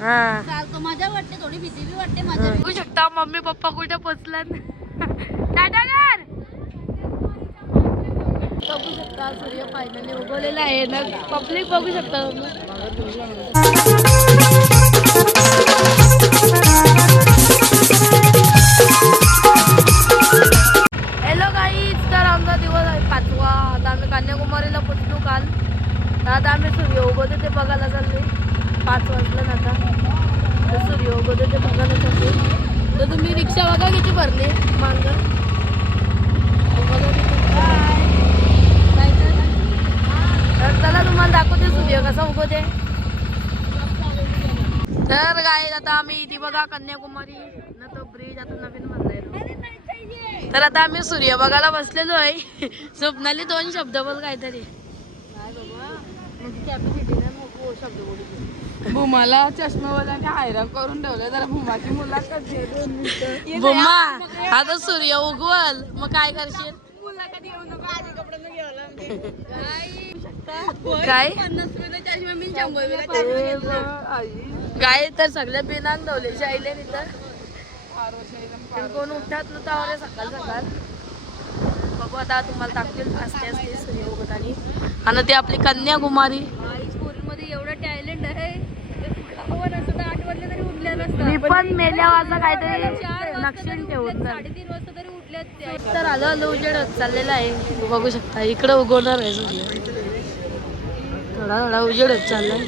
चालतो. मजा वाटते थोडी भीती बी वाटते मजा बघू शकता. मम्मी पप्पा कुठे टाटा कर बघू शकता सूर्य फायनली उगवलेला आहे. ना पब्लिक बघू शकता हॅलो गाईज तर आमचा दिवस आहे पाचवा. आता आम्ही कन्याकुमारीला पोचलो काल. आता आम्ही सूर्य उगवते ते बघायला चालले पाच वाजलं ना आता. तर सूर्य उगवतो ते बघायला चालले तर तुम्ही रिक्षा बघा किती भरले. मांग. बघा काय तर? चला तुम्हाला दाखवते सूर्य कसा उगवते तर काय आता आम्ही इथे बघा कन्याकुमारी. ना तो ब्रिज आता नवीन बांधलाय तर आता आम्ही सूर्य बघायला बसलेलो आहे. स्वप्नाली दोन शब्द बोल काहीतरी. काय बाबा? म्हणजे कॅपॅसिटी नाही शब्द बोलू. भूमाला चष्मेवाल्याने हैराण करून ठेवलं जरा भूमाची मुलाखत घे दोन मिनिटं. बुम्मा आता सूर्य उगवल. मग काय करशील? मुलाखत घेऊ नको आधी लागते. काय? पन्नास रुपये चष्मा मी शंभर रुपये चष्मा घेतला. आई, काय तर सगळ्या बिनान धवले आरोशाईला पण कोण उठतात ना तर सकाळ सकाळ? बघू आता तुम्हाला दाखवेल. असते असते सूर्य उगत आणि आणि ते आपली कन्याकुमारी एवढं टॅलेंट आहे ते फुलावर असं तर आठ वाजले तरी उठले मी पण मेल्यावर असं काहीतरी नक्षीन ठेवून तर साडेतीन वाजता तरी उठल्यात तर आलं आलं उजेड चाललेला आहे. बघू शकता इकडे उगवणार आहे सूर्य थोडा थोडा उजेड चाललाय.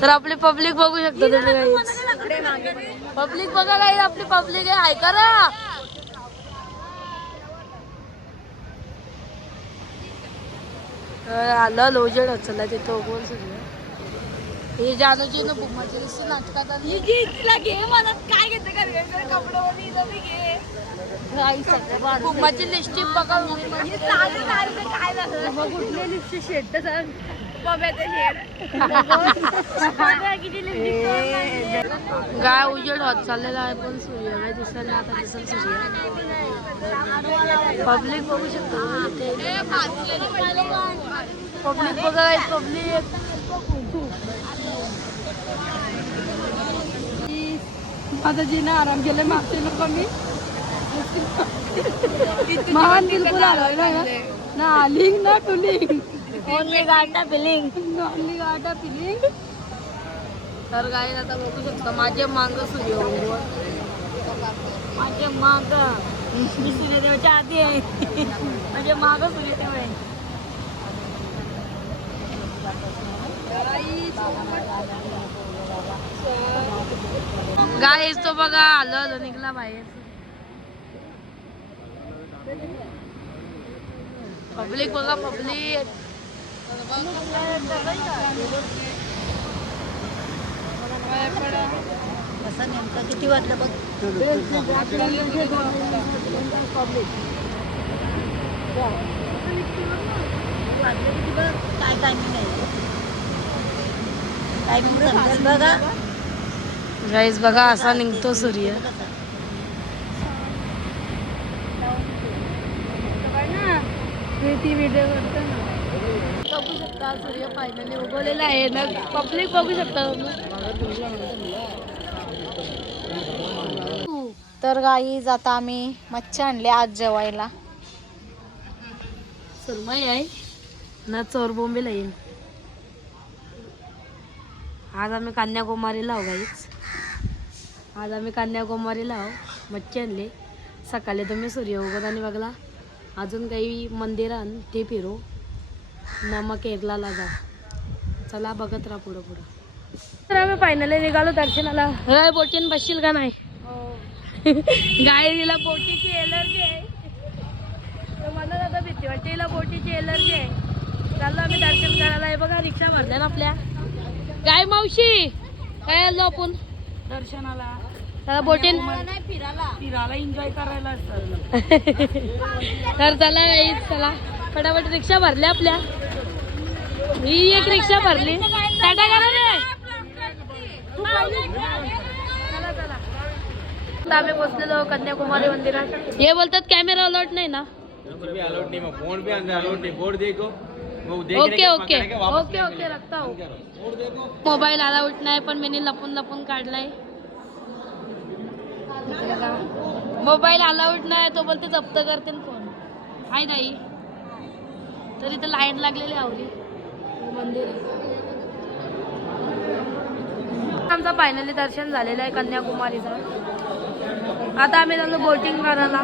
तर आपली पब्लिक बघू शकता तुम्ही काही. पब्लिक बघा काही आपली पब्लिक आहे. ऐका ना आलं होत चाललाय. तिथं उगवून सूर्य हे जानूजी न बुम्माची दिसते नाटकात आणि तिला घे मला काय घेते का कपडे इथं बी घे. काही सगळं बाजू- बुम्माची लिस्टिक बघा तुम्ही. काय झालं मग कुठले लिपस्टिक शेड तर सांग. लिपस्टिक गाय उजेड होत चाललेला आहे पण सूर्य नाही दिसत ना आता दिसेल सूर्य पब्लिक बघू शकतो पब्लिक बघा पब्लिक माझा जीना आराम केला मागचे लोक मी. महान बिलकुल आलोय ना. ना लिंग ना टू लिंग ओनली गाटा फिलिंग नॉनली गाटा फिलिंग तर गाय आता बघू शकतो माझे मांग सूर्य. माझे माग. मी सूर्यदेवाच्या आधी आहे. माझे माग सूर्यदेव आहे. गाय तो बघा आलं आलं निघला बाहेर. पब्लिक बघा पब्लिक नेमकं किती वाटलं बघ. काय टायमिंग आहे? टायमिंग बघा. गाईज बघा असा निघतो सूर्य. बघू शकता सूर्य फायनली उगवलेला आहे ना पब्लिक बघू शकता तर गाई जाता आम्ही मच्छी आणले आज जेवायला. सुरमई आहे ना चोर बोंबील येईल आज आम्ही कन्याकुमारीला आहो गाईच आज आम्ही कन्याकुमारीला आहो मच्छी आणली. सकाळी तुम्ही सूर्य उगत आणि बघला. अजून काही मंदिरां ते फिरू. न मग केरलाला जा. चला बघत राहा पुढं पुढं. तर आम्ही फायनली निघालो दर्शनाला. राय बोटीन बसशील का नाही? गाय तिला बोटीची एलर्जी आहे. मला आता भीती वाटते हिला बोटीची एलर्जी आहे. चाललो आम्ही दर्शन करायला. हे बघा रिक्षा भरल्या ना आपल्या. काय मावशी? काय आलो आपण? दर्शनाला. चला बोटीन. फिरायला एन्जॉय करायला तर चला चला. फटाफट रिक्षा भरल्या आपल्या. ही एक रिक्षा भरली. टाटा करा रे. चला चला आता आम्ही पोचलेलो कन्याकुमारी मंदिरात. हे बोलतात कॅमेरा अलॉट नाही ना? नहीं फोन पे अंदर अलाउड नहीं. बोर्ड देखो. Okay okay. ओके ओके रखता हूँ. मोबाईल अलाउट नाही पण मी लपून लपून काढलाय. मोबाईल अलाउड नाही तो बोलते जप्त करते फोन हाय नाही तर इथे लाईन लागलेली आवली मंदिर आहे. आमचं फायनली दर्शन झालेलं आहे कन्याकुमारीचं. आता आम्ही चाललो बोटिंग करायला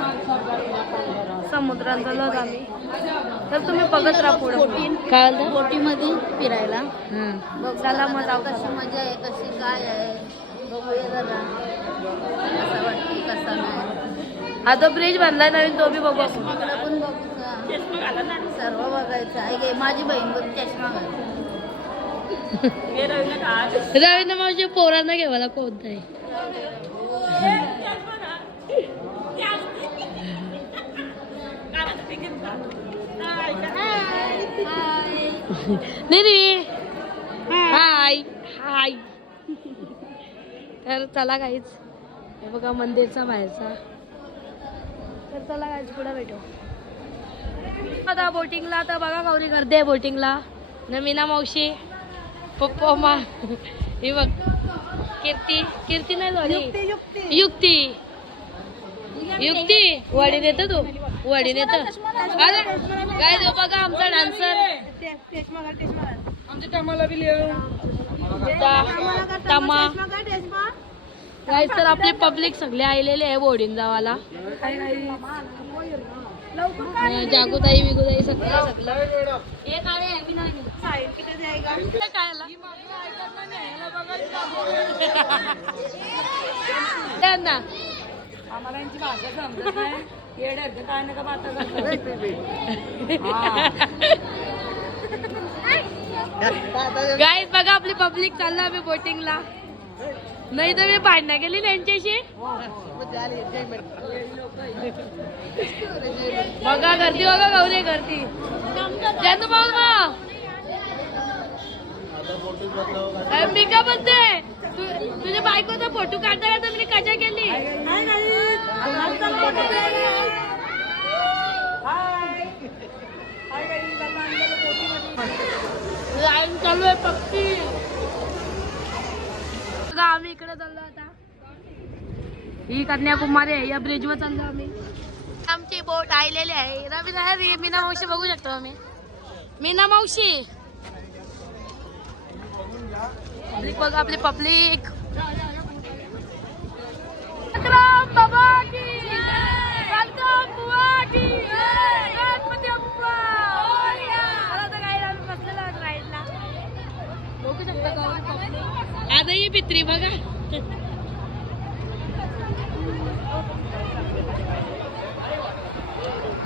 समुद्रात चाललो आम्ही. तर तुम्ही बघत राहा पुढे. काय बोटीमध्ये फिरायला. मग जाऊ कशी मजा आहे कशी काय आहे. बघूया जरा. हा तो ब्रिज बांधलाय नवीन तो बी बघू आपण. सर्व बघायचं. आहे माझी बहीण पण चष्मा रवींद्र मावशी पोरांना घे मला कोणता आहे? नाही नाही हाय. हाय. तर चला काहीच हे बघा मंदिरचा बाहेरचा. तर चला काहीच पुढे भेटू. आता बोटिंगला आता बघा गौरी गर्दी आहे बोटिंगला. न मीना मावशी पप्पा मा. हे बघ कीर्ती कीर्ती नाही झाली? युक्ती युक्ती. वडील येतो तू. वडील येतो काय देऊ बघा आमचा डान्सर आमच्या टमाला बी तमा. गाईज तर आपली पब्लिक सगळे आलेले आहे बोर्डिंग जावाला जागोताई विगोताई सगळं सगळं हे काय आहे? मी नाही काय आला? द्या ना. आम्हाला यांची भाषा समजत नाही. येड्या काय नका बाता गाईज बघा आपली पब्लिक चाललं आम्ही बोटिंगला नाही तर मी भांडणं गेली त्यांच्याशी. बघा गर्दी बघा गौरी गर्दी. अरे मी का म्हणते तु- तुझ्या बायकोचा फोटो काढता काढता मी कजा केली? चालू आहे पक्की. बघा आम्ही इकडे चाललो आता. ही कन्याकुमारी आहे या ब्रिज वर चाललो आम्ही. आमची बोट आलेली आहे. रवी नाही मीना मावशी बघू शकतो आम्ही. मीना मावशी. पब्लिक आपली पब्लिक बाबा की वेलकम बुवा की गणपती बाप्पा मला तर काय आम्ही बसलेलो आहोत राईडला बघू शकता का आता ही पित्री बघा.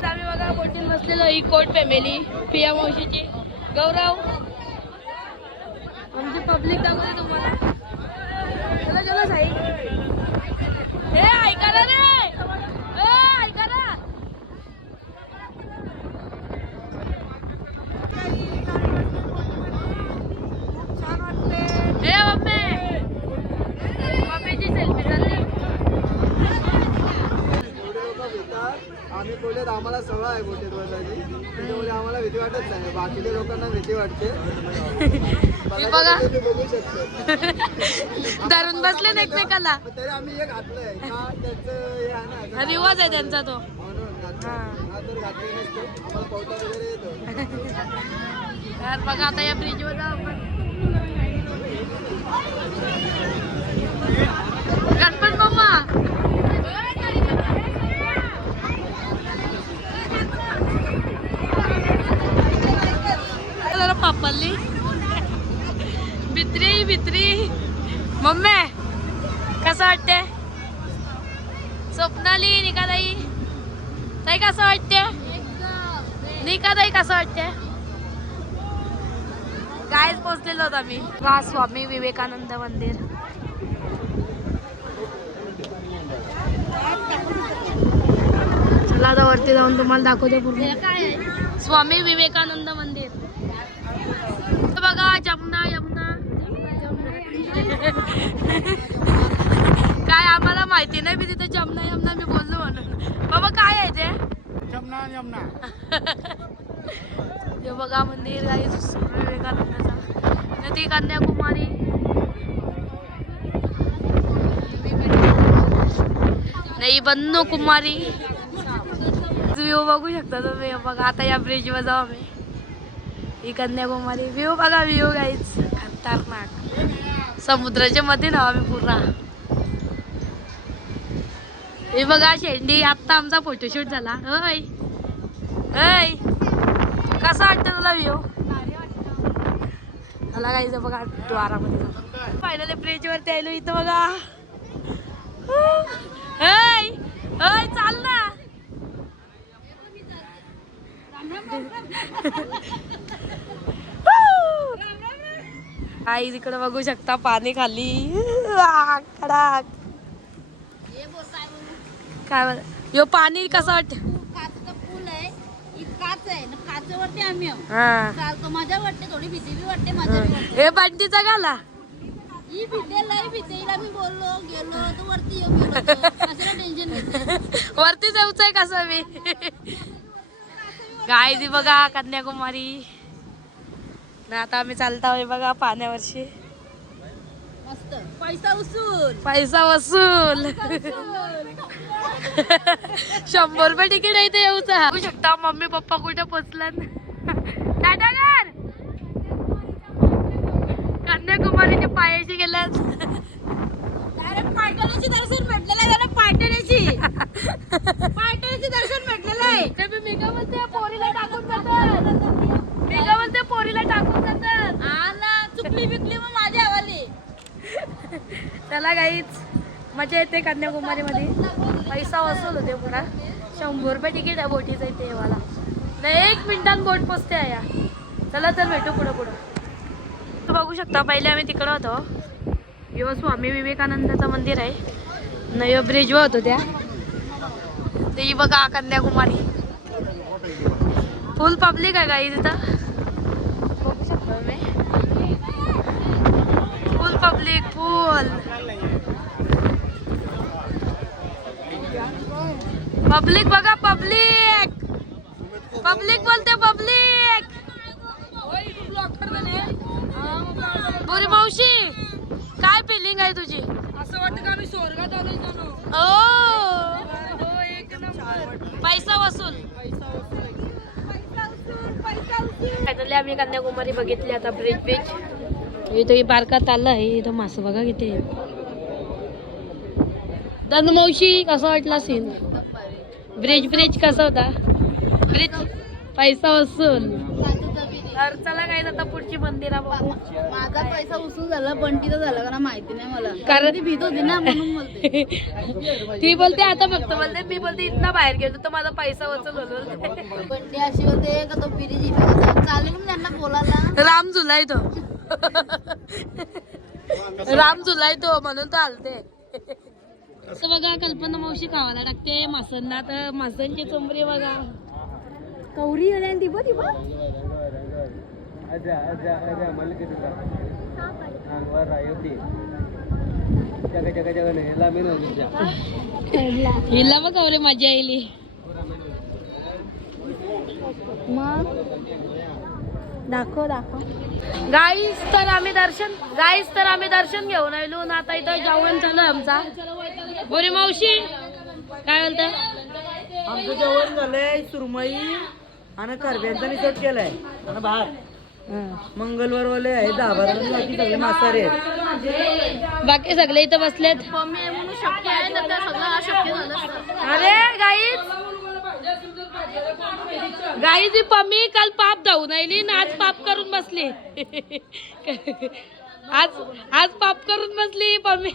आम्ही बघा बोटीत बसलेलो ही कोट फॅमिली पिया मावशीची. गौरव. आमची पब्लिक दाखवते तुम्हाला. चला चला साई. हे ऐका ना रे. आम्हाला सवय आहे बोटीत बसायची त्याच्यामुळे आम्हाला भीती वाटत नाही. बाकीच्या लोकांना भीती वाटते. बघा. शकता. धरून बसले ना एकमेकाला. तरी आम्ही एक घातलंय. का त्याचं हे आहे ना रिवाज आहे त्यांचा तो. म्हणून घातलं. हा. तर घातलं नसतं. आम्हाला पोहता वगैरे येतो. तर बघा आता या ब्रिज वर जाऊ आपण. गणपत पापल्ली भित्री भित्री. मम्मी कसं वाटते स्वप्नाली निकाताई. ताई कसं वाटते निकाताई कसं वाटते कायच पोचलेलो होतो आम्ही. वा स्वामी विवेकानंद मंदिर. चला आता वरती जाऊन तुम्हाला दाखवते पूर्ण. स्वामी विवेकानंद बघा जमुना यमुना. काय आम्हाला माहिती नाही मी तिथे जमुना यमुना मी बोललो म्हणून. बाबा काय आहे ते? यमुना यमुना. हे बघा मंदिर आहे विवेकानंदाचा. ती कन्याकुमारी. नाही बन्नो कुमारी व्ह्यू बघू शकता तुम्ही. बघा आता या ब्रिजवर जाऊ आम्ही. ही कन्याकुमारी व्ह्यू बघा व्ह्यू गाईच खतरनाक. समुद्राच्या मध्ये ना आम्ही पूर्ण. हे बघा शेंडी आत्ता आमचा फोटोशूट झाला. होय होय कसा वाटतं तुला व्ह्यू मला काही बघा द्वारामध्ये फायनली ब्रिज वरती आलो इथं बघा. होय होय चाल ना. आई तिकडे बघू शकता पाणी खाली. आ, कडक काय बरं यो पाणी कसं वाटत? पूल आहे ही काच आहे. ना काचेवरती आम्ही आहो. हा. चालतो. मजा वाटते थोडी भीती बी वाटते मजा हे बंटीचा गाला. ही मी बोललो गेलो तर वरती येऊ. कशाला टेन्शन वरती जाऊच आहे कसं मी गाय बघा कन्याकुमारी. ना आता आम्ही चालता बघा पाण्यावरशी. मस्त. पैसा उसूल पैसा वसूल. शंभर रुपये तिकीट आहे इथे येऊचा. बघू शकता मम्मी पप्पा कुठे पोचलात टाटा कर कन्याकुमारीच्या पायाशी गेल्यात. डायरेक्ट पायटण्याची दर्शन भेटलेलं आहे मला पायटण्याची पायटण्याची दर्शन भेटलेलं आहे. ते मी मी काय बोलते पोरीला टाकून जातात मी काय बोलते पोरीला टाकून जातात हा ना चुकली बिकली मग माझ्या हवाली चला गाईच मजा येते कन्याकुमारीमध्ये. पैसा वसूल होते पुरा. शंभर रुपये तिकीट आहे बोटीचं इथे येवाला. नाही एक मिनिटात बोट पोचते आहे या. चला तर भेटू पुढं पुढं. बघू शकता पहिले आम्ही तिकडं होतो. यो स्वामी विवेकानंदाचं मंदिर आहे. नयो ब्रिजवर होतो त्या. ते बघा कन्याकुमारी. फुल पब्लिक आहे गाई तिथं बघू शकतो मी फुल पब्लिक फुल पब्लिक बघा पब्लिक! पब्लिक बोलते पब्लिक! बोरी मावशी काय फिलिंग आहे तुझी? असं वाटतं का आम्ही स्वर्गात आलोय जणू. ओ! एक पैसा वसूल. फायनली आम्ही कन्याकुमारी बघितली आता ब्रिज बीच इथं ही बारकात आलं आहे इथं मासं बघा किती दनमावशी मावशी कसा वाटला सीन ब्रिज ब्रिज कसा होता? ब्रिज पैसा वसूल. तर चला काय आता पुढची मंदिरा बघू. माझा पैसा उसूल झाला बंटीचा झाला का ना माहिती नाही मला. कारण- ती भीत होती ना म्हणून बोलते. ती बोलते आता बघतो बोलते मी बोलते इथनं बाहेर गेलो तर माझा पैसा वसूल होतो. बंटी अशी होते का तो पिरी जिथे चालेल मग त्यांना बोलायला. राम झुलाय तो. राम झुलाय तो म्हणून तो आलते. असं बघा कल्पना मावशी खावायला टाकते मासांना तर मासांची चोंबरी बघा. कवरी आल्या ती बघ ती बघ हिला बघ कवरे मजा येईल मग? दाखव दाखव. गाईस तर आम्ही दर्शन गाईस तर आम्ही दर्शन घेऊन आलो. ना आता इथं जेवण चालू आहे आमचा. बोरी मावशी काय बोलत आमचं जेवण झालंय सुरमई आणि करब्यांचा निसट केलाय. आणि भात. मंगळवार वाले आहे दहा बारा बाकी सगळे मासारे आहेत. बाकी सगळे इथं बसलेत. मम्मी आहे म्हणून शक्य आहे तर ते सगळं अशक्य झालं असतं. अरे गाईच गाईची पम्मी काल पाप धावून आली ना आज पाप करून बसली. आज आज पाप करून बसली पम्मी.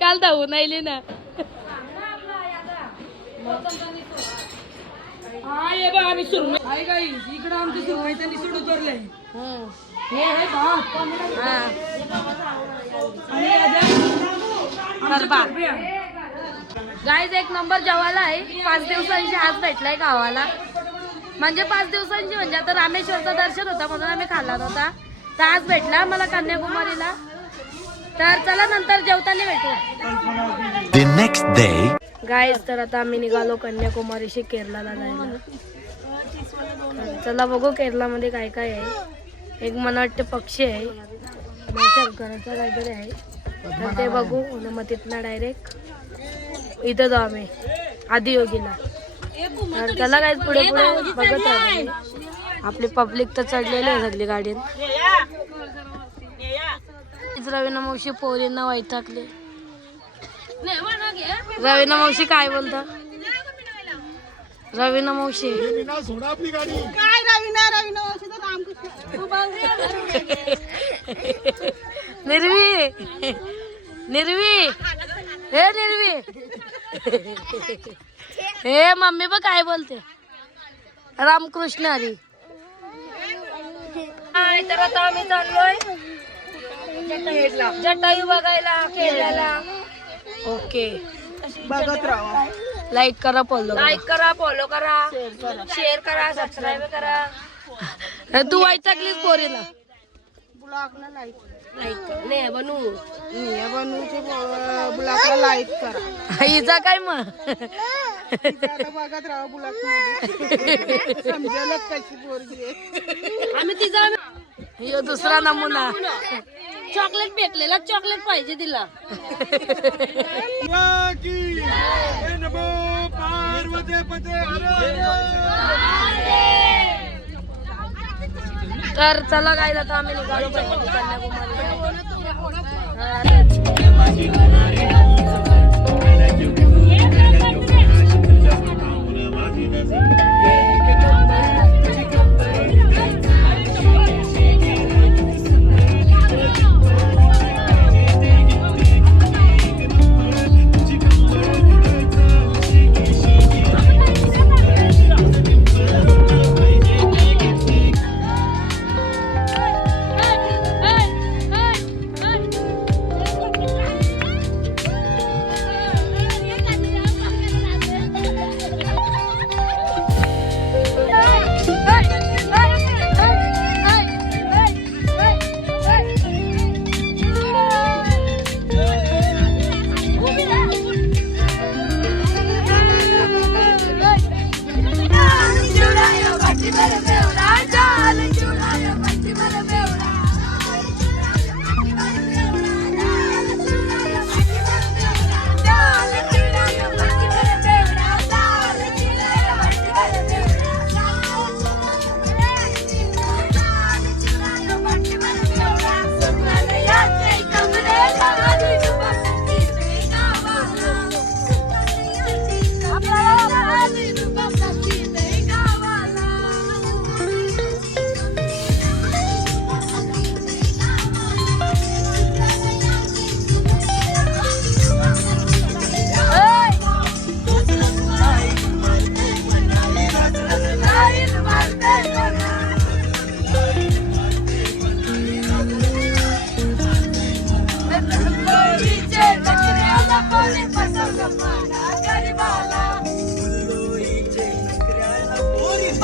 काल धावून आली ना. हा, ये बघ, आम्ही सुरमई आहे काही इकडं आमची सुरमईचं निसूड उतरलंय हे आहे भात. आणि गाईज एक नंबर जेवायला आहे. पाच दिवसांची आज भेटलाय गावाला. म्हणजे पाच दिवसांची म्हणजे आता रामेश्वरचं दर्शन होतं म्हणून आम्ही खाल्ला नव्हता. तर आज भेटला मला कन्याकुमारीला. तर चला नंतर जेवताना भेटू The next day. गाईज तर आता आम्ही निघालो कन्याकुमारीशी केरळला जायला. चला बघू केरलामध्ये काय काय आहे. एक मला वाटतं पक्षी आहे. आणि शंकराचं काहीतरी आहे. तर ते बघू आणि मग तिथनं डायरेक्ट इथं जाऊ आम्ही. आदियोगीला. तर चला काय पुढे पुढे बघत राहतो आपली पब्लिक तर चढलेली आहे सगळी गाडीत. रवीना मावशी पोरींना वैतागले रवीना मावशी काय बोलता रवीना मावशी निर्वी निर्वी हे निर्वी हे मम्मी बघ काय बोलते रामकृष्ण हरी हाय, तर आता आम्ही चाललोय जटायू बघायला खेळायला. ओके. बघत राहा. लाईक करा फॉलो लाईक करा फॉलो करा. शेअर करा. सबस्क्राईब करा तू वैतागलीस पोरीला. लाईक नाही बनू. ब्लॉगला लाईक करा. हिचा काय मग आता बघत राहा ब्लॉगमध्ये समजायला कशी पोरगी आहे. आम्ही तिचा यो दुसरा नमुना. चॉकलेट भेटलेला चॉकलेट पाहिजे तिला तर चला गायला आता आम्ही कन्याकुमारी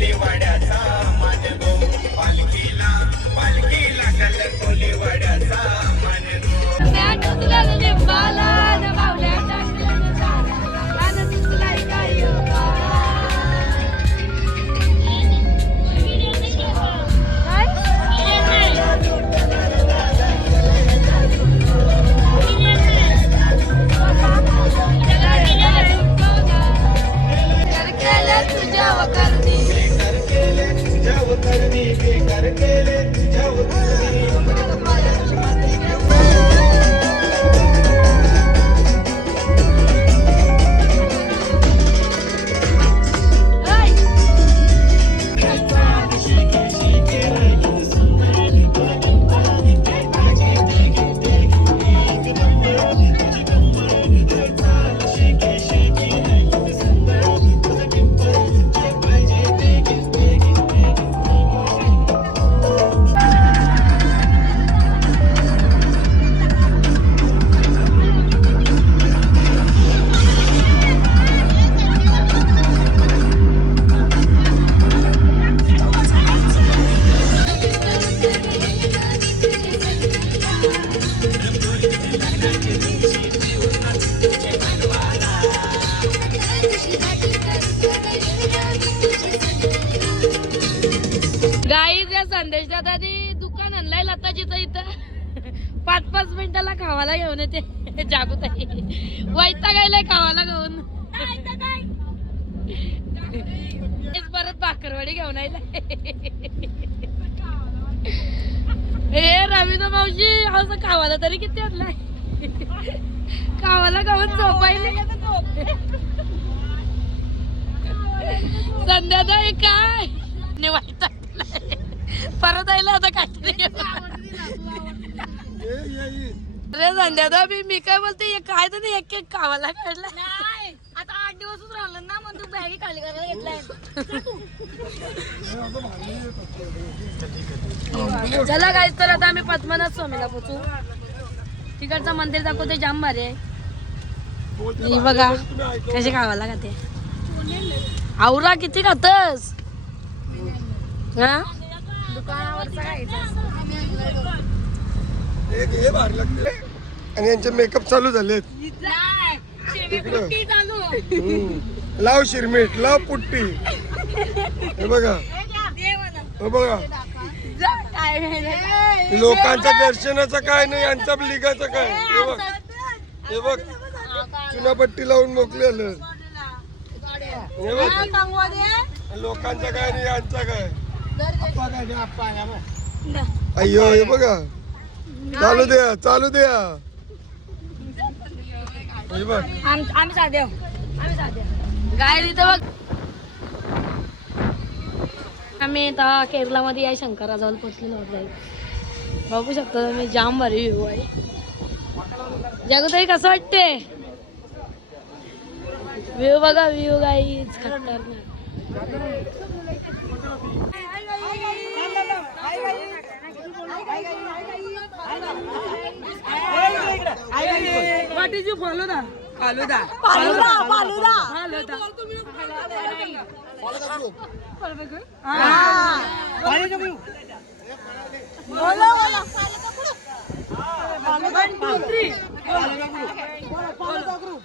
वाड्यात भाकरवाडी घेऊन आयलाय हे रवीना मावशी असं खावाला तरी किती आणलाय? खावाला खाऊन झोपायले. संध्याकाळी काय? निवायचा परत आयला आता काहीतरी अरे संध्यादा मी मी काय बोलते? काय तर एक एक खावाला काढला दिवसच राहिलं ना मग तू बॅगी खाली करायला घेतलाय. चला काय तर आता आम्ही पद्मनाथ स्वामीला पोचू. तिकडचं मंदिर दाखवते जाम भारी ही बघा कशी खावाला खाते. आवरा किती खातस? हा? एक भारी लागते आणि यांचे मेकअप चालू झालेत. लाव शिरमीट लाव पुट्टी. हे बघा. हे बघा. लोकांच्या दर्शनाचं काय नाही यांच्या लिगाचं काय? हे बघ. हे बघ. चुनापट्टी लावून मोकलेलं. हे बघ. लोकांचं काय नाही यांचं काय? अय्यो हे बघा. चालू द्या चालू द्या. आम्ही साधे आम्ही साधे गाय तिथं बघ. आम्ही आता केरलामध्ये या शंकराजवळ पोचलेलो गाई बघू शकता तुम्ही जाम भारी व्ह्यू आहे. जगताई कसं वाटते? व्ह्यू बघा व्ह्यू गाईच खतरनाक. What is your faluda? Faluda. Faluda. Faluda. Faluda. Faluda group. Faluda group. Ah. Faluda group. Bola bola. Faluda group. One two three. Faluda group. Faluda group.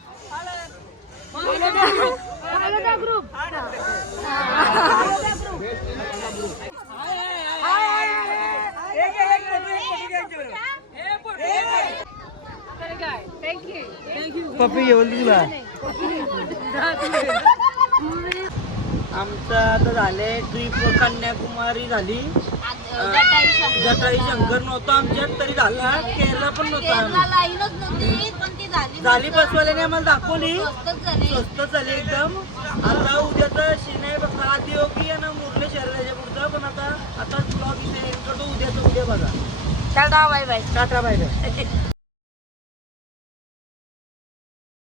Faluda group. Faluda group. Faluda group. पप्पी घेऊन तुला आमचं आता झाले trip Kanyakumari झाली. जटाई शंकर नव्हतं आमच्यात तरी झाला. केरला पण नव्हता आम्ही. लाईनच नव्हती पण ती झाली झाली बसवाल्याने आम्हाला दाखवली. स्वस्त झाली. एकदम. आता उद्याचा सीन आहे बघा आधी योगी ना मुरले शहराच्या पुढचा पण आता आता ब्लॉग इथे करतो उद्याचं उद्या बघा. Tata bye bye. Tata bye bye.